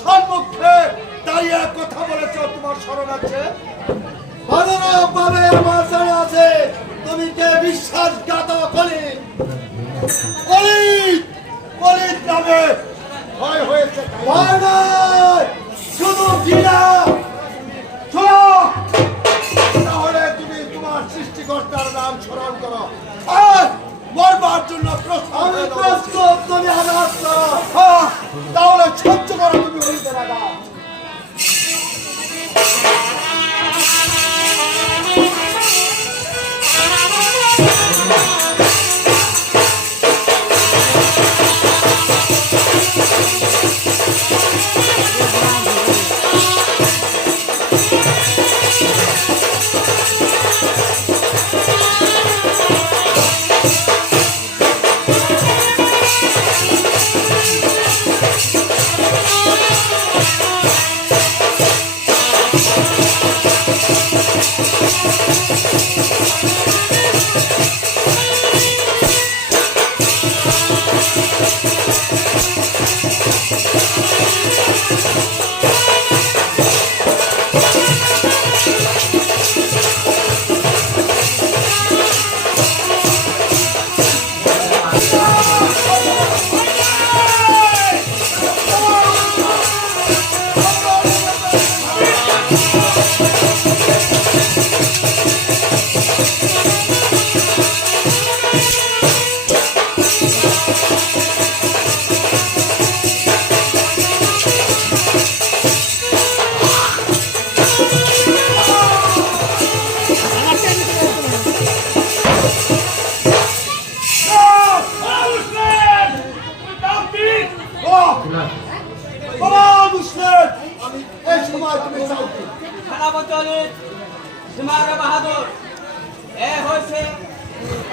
সম্মুখে দাঁড়িয়ে কথা বলেছ, তোমার স্মরণ আছে? আমার জানা আছে তুমি কে বিশ্বাসঘাতক কলিত নামে ভয় হয়েছে। ভয় নয়, শুধু ঘৃণা। তাহলে তুমি তোমার সৃষ্টিকর্তার নাম স্মরণ করো আর মরবার জন্য প্রস্তুত। তুমি তাহলে সহ্য করো, তুমি হইতে রাখা।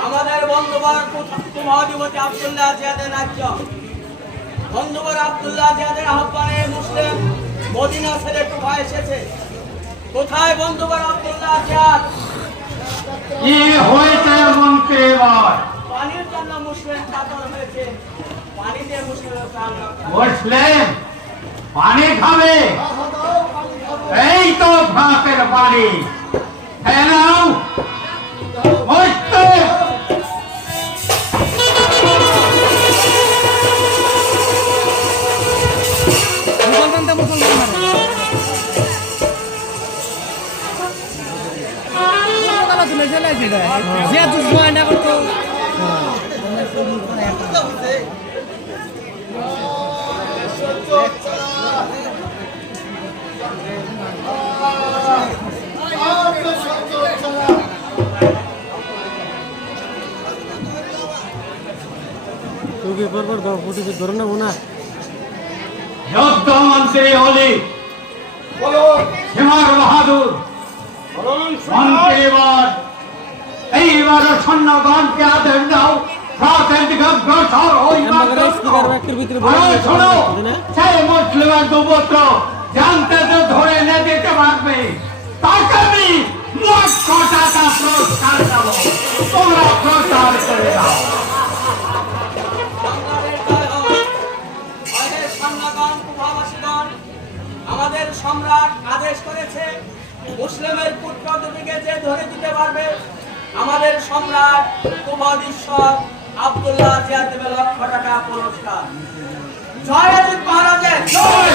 আমাদের বন্ধুবর মহাধিপতি আব্দুল্লাহ জিয়াদের রাজ্য, বন্ধুবর আব্দুল্লাহ জিয়াদের আহ্বানে মুসলিম মদিনা ছেড়ে কুফা এসেছে। কোথায় বন্ধুবর আব্দুল্লাহ জিয়াদ? কি হয়েছে মন্ত্রী? এবার পানির জন্য মুসলিম কাতর হয়েছে। পানি দিয়ে মুসলিমের প্রাণ রক্ষা। মুসলিম পানি খাবে? এই তো ভাতের পানি। হ্যালো যুদ্ধমন্ত্রী অলি হিমার বাহাদুর মন্ত্রী, এবার এইবার সৈন্যগণকে আদেশ দাও সেই মুসলিমের দুপুত্র জানতে তো ধরে এনে দিতে পারবে, তাকে আমি লক্ষ টাকা পুরস্কার দেব। তোমরা প্রচার করে দাও। আমাদের সম্রাট আদেশ করেছে মুসলিমের পুত্র দুটিকে যে ধরে দিতে পারবে আমাদের সম্রাট কুমারীশ্বর আব্দুল্লাহ জিয়াদ দেবে লক্ষ টাকা পুরস্কার। জয় আজিত মহারাজের জয়।